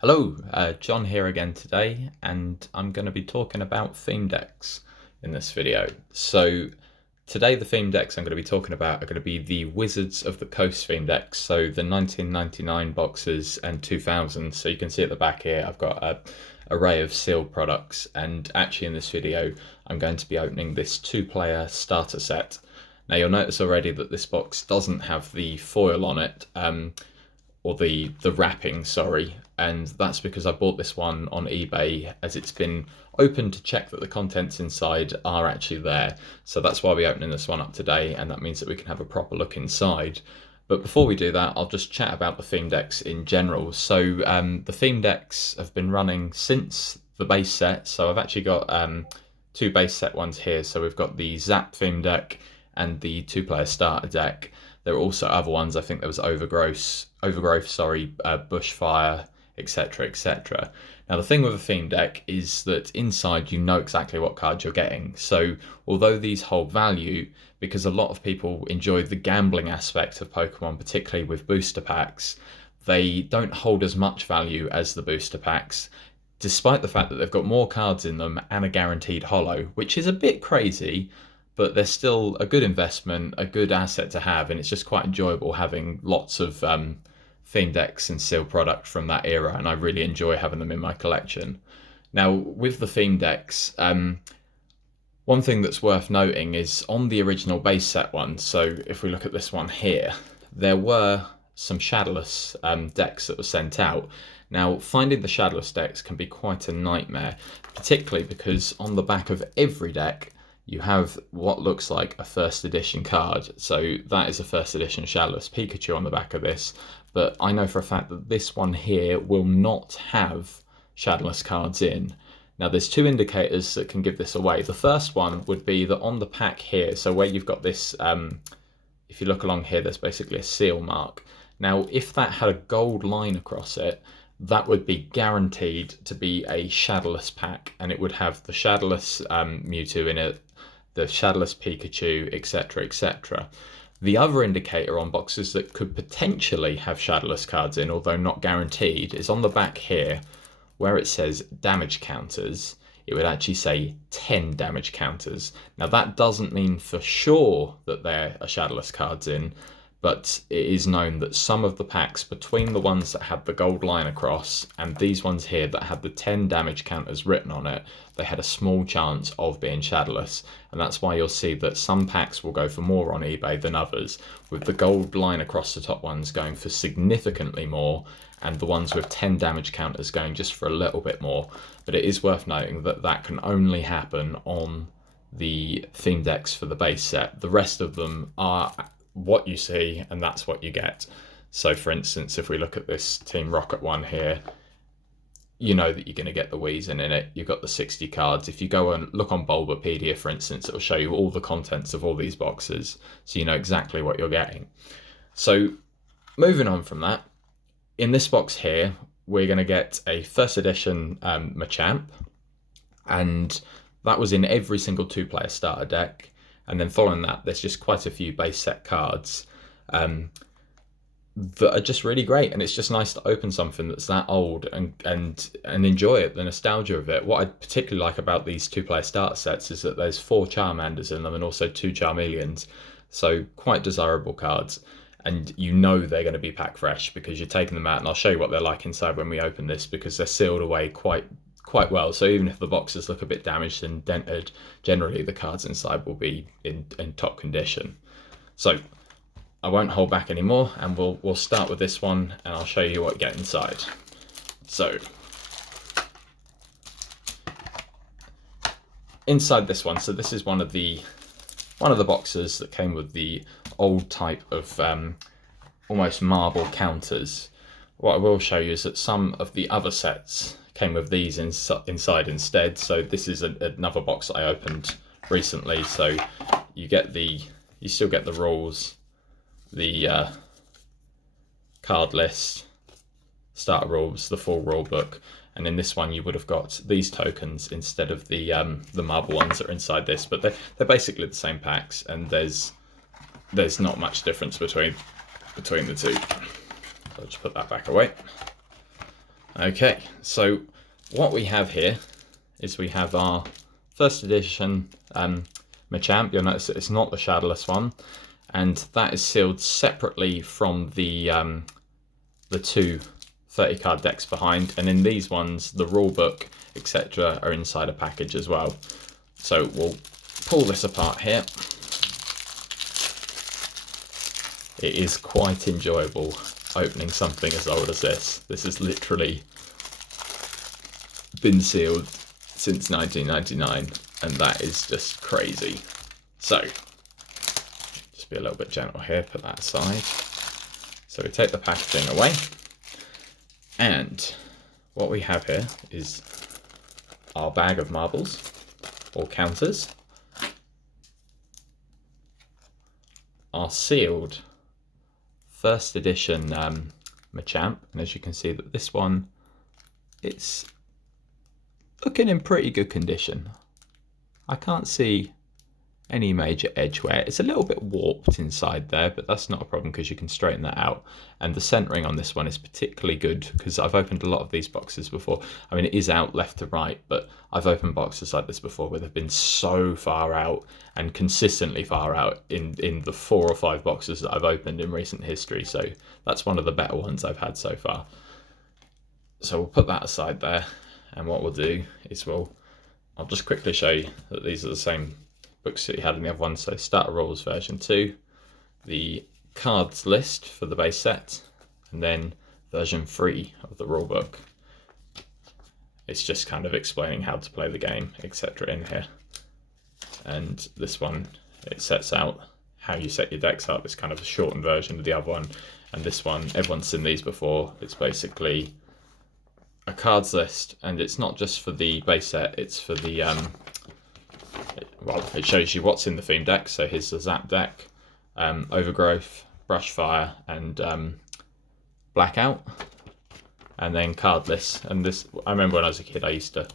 Hello, John here again today, and I'm going to be talking about theme decks in this video. So today the theme decks I'm going to be talking about are going to be the Wizards of the Coast theme decks, so the 1999 boxes and 2000. So you can see at the back here I've got an array of sealed products, and actually in this video I'm going to be opening this two-player starter set. Now you'll notice already that this box doesn't have the foil on it, or the wrapping, sorry, and that's because I bought this one on eBay as it's been open to check that the contents inside are actually there. So that's why we're opening this one up today, and that means that we can have a proper look inside. But before we do that, I'll just chat about the theme decks in general. So the theme decks have been running since the base set, so I've actually got two base set ones here. So we've got the Zap theme deck and the two-player starter deck. There are also other ones. I think there was Overgrowth, Bushfire, etc., etc. Now the thing with a theme deck is that inside you know exactly what cards you're getting. So although these hold value, because a lot of people enjoy the gambling aspect of Pokemon, particularly with booster packs, they don't hold as much value as the booster packs, despite the fact that they've got more cards in them and a guaranteed holo, which is a bit crazy, but they're still a good investment, a good asset to have, and it's just quite enjoyable having lots of theme decks and sealed product from that era, and I really enjoy having them in my collection. Now, with the theme decks, one thing that's worth noting is on the original base set one, so if we look at this one here, there were some Shadowless decks that were sent out. Now, finding the Shadowless decks can be quite a nightmare, particularly because on the back of every deck, you have what looks like a first edition card. So that is a first edition Shadowless Pikachu on the back of this. But I know for a fact that this one here will not have Shadowless cards in. Now there's two indicators that can give this away. The first one would be that on the pack here, so where you've got this, if you look along here, there's basically a seal mark. Now if that had a gold line across it, that would be guaranteed to be a Shadowless pack, and it would have the Shadowless Mewtwo in it, the Shadowless Pikachu, etc., etc. The other indicator on boxes that could potentially have Shadowless cards in, although not guaranteed, is on the back here, where it says damage counters. It would actually say 10 damage counters. Now that doesn't mean for sure that there are Shadowless cards in, but it is known that some of the packs between the ones that had the gold line across and these ones here that had the 10 damage counters written on it, they had a small chance of being Shadowless, and that's why you'll see that some packs will go for more on eBay than others, with the gold line across the top ones going for significantly more, and the ones with 10 damage counters going just for a little bit more. But it is worth noting that that can only happen on the theme decks for the base set. The rest of them are what you see, and that's what you get. So for instance, if we look at this Team Rocket one here, you know that you're going to get the Weezing in it. You've got the 60 cards. If you go and look on Bulbapedia, for instance, it'll show you all the contents of all these boxes, so you know exactly what you're getting. So moving on from that, in this box here, we're going to get a first edition Machamp, and that was in every single two-player starter deck. And then following that, there's just quite a few base set cards that are just really great. And it's just nice to open something that's that old and enjoy it, the nostalgia of it. What I particularly like about these two-player starter sets is that there's 4 Charmanders in them and also 2 Charmeleons. So quite desirable cards. And you know they're going to be pack fresh because you're taking them out. And I'll show you what they're like inside when we open this, because they're sealed away quite well. So even if the boxes look a bit damaged and dented, generally the cards inside will be in top condition. So I won't hold back anymore, and we'll start with this one, and I'll show you what you get inside. So inside this one, so this is one of the boxes that came with the old type of almost marble counters. What I will show you is that some of the other sets came with these inside instead. So this is another box that I opened recently. So you still get the rules, the card list, starter rules, the full rule book, and in this one you would have got these tokens instead of the marble ones that are inside this. But they're basically the same packs, and there's not much difference between the two. I'll just put that back away. Okay, so what we have here is we have our first edition Machamp. You'll notice that it's not the Shadowless one, and that is sealed separately from the two 30 card decks behind, and in these ones the rulebook etc are inside a package as well. So we'll pull this apart here. It is quite enjoyable opening something as old as this. This has literally been sealed since 1999, and that is just crazy. So just be a little bit gentle here, put that aside. So we take the packaging away, and what we have here is our bag of marbles, or counters, our sealed first edition Machamp, and as you can see that this one, it's looking in pretty good condition. I can't see any major edge wear. It's a little bit warped inside there, but that's not a problem because you can straighten that out. And the centering on this one is particularly good because I've opened a lot of these boxes before. I mean, it is out left to right, but I've opened boxes like this before where they've been so far out and consistently far out in the 4 or 5 boxes that I've opened in recent history. So that's one of the better ones I've had so far. So we'll put that aside there, and what we'll do is I'll just quickly show you that these are the same books that you had in the other one. So Starter Rules version 2, the cards list for the base set, and then version 3 of the rulebook. It's just kind of explaining how to play the game, etc. in here. And this one, it sets out how you set your decks up. It's kind of a shortened version of the other one. And this one, everyone's seen these before. It's basically a cards list, and it's not just for the base set, it's for the well, it shows you what's in the theme deck. So here's the Zap deck, Overgrowth, Brushfire, and Blackout, and then card lists. And this, I remember when I was a kid, I used to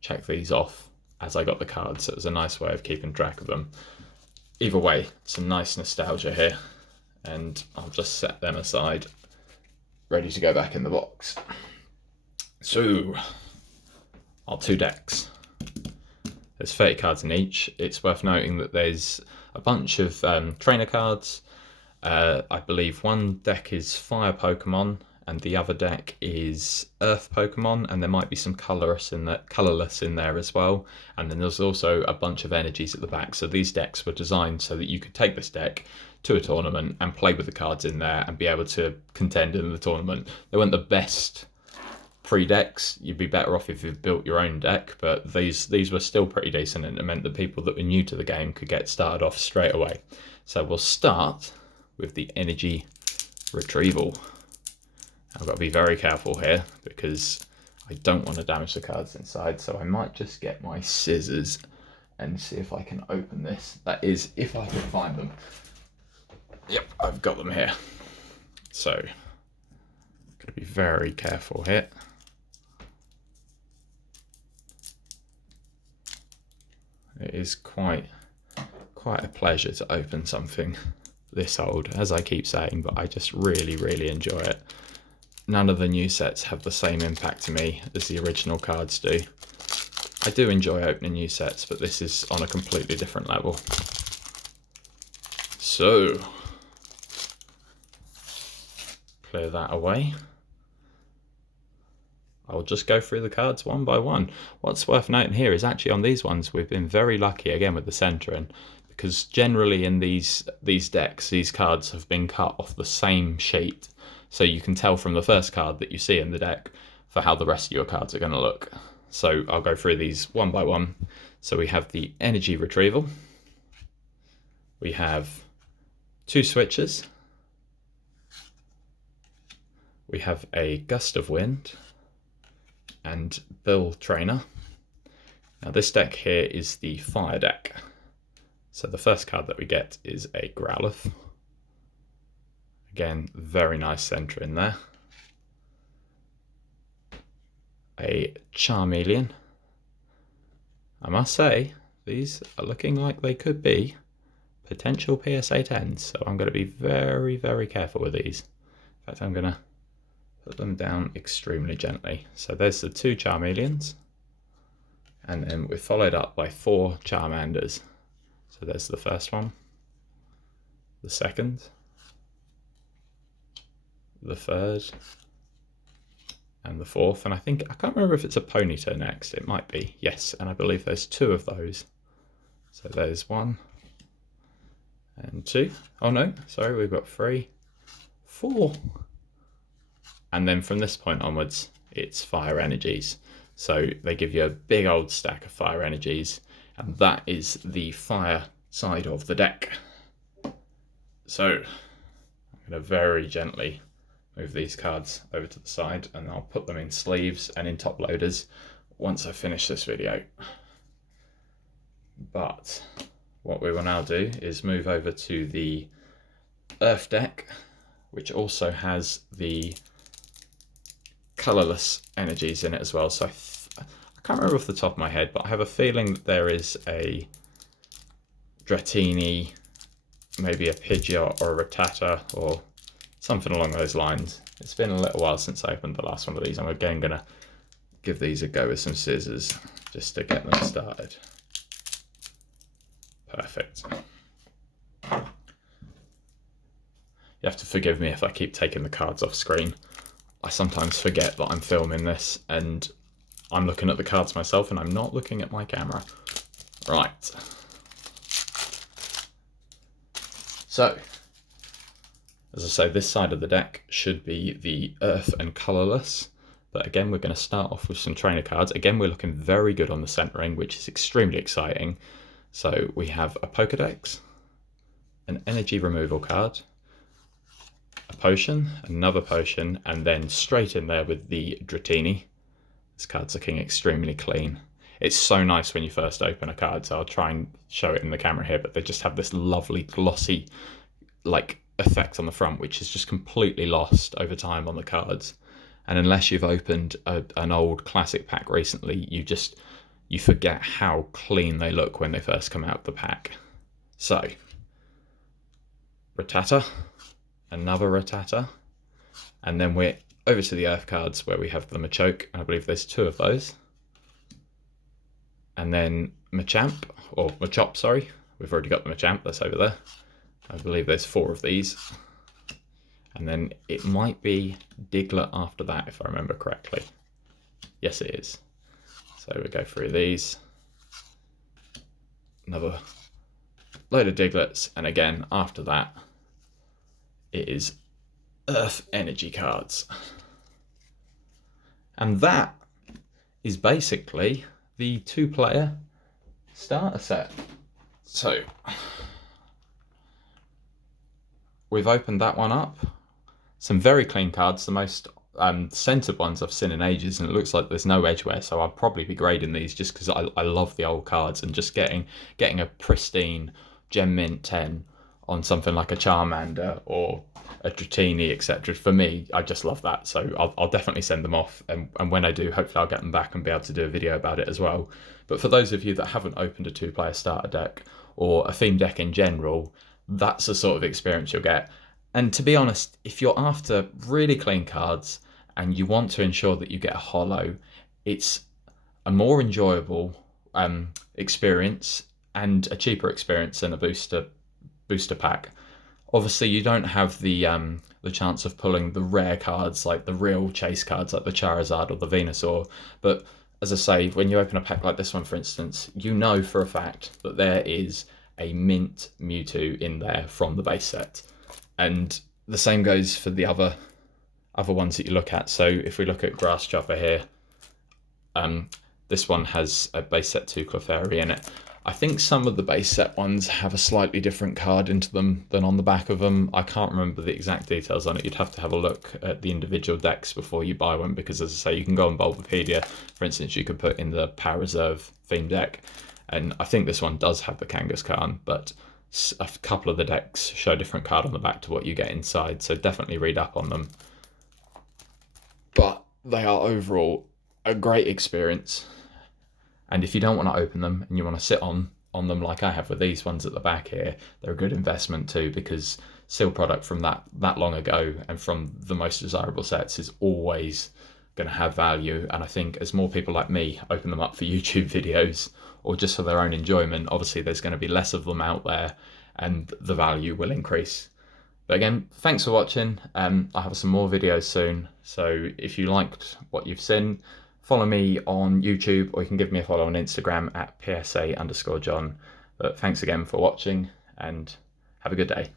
check these off as I got the cards. So it was a nice way of keeping track of them. Either way, some nice nostalgia here, and I'll just set them aside, ready to go back in the box. So, our 2 decks. There's 30 cards in each. It's worth noting that there's a bunch of trainer cards. I believe one deck is Fire Pokemon, and the other deck is Earth Pokemon, and there might be some colorless in there as well. And then there's also a bunch of energies at the back. So these decks were designed so that you could take this deck to a tournament and play with the cards in there and be able to contend in the tournament. They weren't the best pre-decks. You'd be better off if you built your own deck, but these were still pretty decent, and it meant that people that were new to the game could get started off straight away. So we'll start with the energy retrieval. I've got to be very careful here because I don't want to damage the cards inside, so I might just get my scissors and see if I can open this. That is, if I can find them. Yep, I've got them here. So, got to be very careful here. It is quite a pleasure to open something this old, as I keep saying, but I just really enjoy it. None of the new sets have the same impact to me as the original cards do. I do enjoy opening new sets, but this is on a completely different level. So, clear that away. I'll just go through the cards one by one. What's worth noting here is actually on these ones we've been very lucky again with the centering, because generally in these decks these cards have been cut off the same sheet, so you can tell from the first card that you see in the deck for how the rest of your cards are going to look. So I'll go through these one by one. So we have the energy retrieval, we have 2 switches, we have a gust of wind, and Bill Trainer. Now this deck here is the fire deck. So the first card that we get is a Growlithe. Again, very nice center in there. A Charmeleon. I must say, these are looking like they could be potential PSA 10s, so I'm going to be very careful with these. In fact, I'm going to put them down extremely gently. So there's the 2 Charmeleons, and then we're followed up by 4 Charmanders. So there's the first one, the second, the third, and the fourth. And I can't remember if it's a Ponyta next. It might be, yes. And I believe there's 2 of those. So there's 1 and 2. Oh no, sorry, we've got 3, 4. And then from this point onwards, it's fire energies. So they give you a big old stack of fire energies, and that is the fire side of the deck. So I'm going to very gently move these cards over to the side, and I'll put them in sleeves and in top loaders once I finish this video. But what we will now do is move over to the Earth deck, which also has the colourless energies in it as well. So I can't remember off the top of my head, but I have a feeling that there is a Dratini, maybe a Pidgeot or a Rattata or something along those lines. It's been a little while since I opened the last one of these. I'm again going to give these a go with some scissors just to get them started. Perfect. You have to forgive me if I keep taking the cards off screen. I sometimes forget that I'm filming this and I'm looking at the cards myself and I'm not looking at my camera. Right. So, as I say, this side of the deck should be the Earth and colourless. But again, we're going to start off with some trainer cards. Again, we're looking very good on the centering, which is extremely exciting. So we have a Pokedex, an energy removal card, a potion, another potion, and then straight in there with the Dratini. This card's looking extremely clean. It's so nice when you first open a card, so I'll try and show it in the camera here, but they just have this lovely glossy like effect on the front, which is just completely lost over time on the cards. And unless you've opened an old classic pack recently, you forget how clean they look when they first come out of the pack. So, Rattata, another Rattata, and then we're over to the Earth cards where we have the Machoke, and I believe there's 2 of those. And then Machop, sorry. We've already got the Machamp, that's over there. I believe there's 4 of these. And then it might be Diglett after that, if I remember correctly. Yes, it is. So we go through these. Another load of Digletts, and again, after that, it is Earth energy cards. And that is basically the 2-player starter set. So we've opened that one up. Some very clean cards, the most centered ones I've seen in ages, and it looks like there's no edge wear, so I'll probably be grading these just because I love the old cards, and just getting a pristine Gem Mint 10 on something like a Charmander or a Dratini, etc. For me, I just love that, so I'll definitely send them off, and when I do, hopefully I'll get them back and be able to do a video about it as well. But for those of you that haven't opened a 2-player starter deck or a theme deck in general, that's the sort of experience you'll get. And to be honest, if you're after really clean cards and you want to ensure that you get a holo, it's a more enjoyable experience and a cheaper experience than a booster pack. Obviously, you don't have the chance of pulling the rare cards, like the real chase cards, like the Charizard or the Venusaur. But as I say, when you open a pack like this one, for instance, you know for a fact that there is a mint Mewtwo in there from the base set. And the same goes for the other ones that you look at. So if we look at Grass Chopper here, this one has a base set 2 Clefairy in it. I think some of the base set ones have a slightly different card into them than on the back of them. I can't remember the exact details on it. You'd have to have a look at the individual decks before you buy one, because as I say, you can go on Bulbapedia, for instance, you could put in the Power Reserve theme deck, and I think this one does have the Kangaskhan, but a couple of the decks show a different card on the back to what you get inside, so definitely read up on them. But they are overall a great experience, and if you don't want to open them and you want to sit on them like I have with these ones at the back here, they're a good investment too, because sealed product from that long ago and from the most desirable sets is always going to have value. And I think as more people like me open them up for YouTube videos or just for their own enjoyment, obviously there's going to be less of them out there and the value will increase. But again, thanks for watching. I'll have some more videos soon. So if you liked what you've seen, follow me on YouTube, or you can give me a follow on Instagram at PSA_John. But thanks again for watching and have a good day.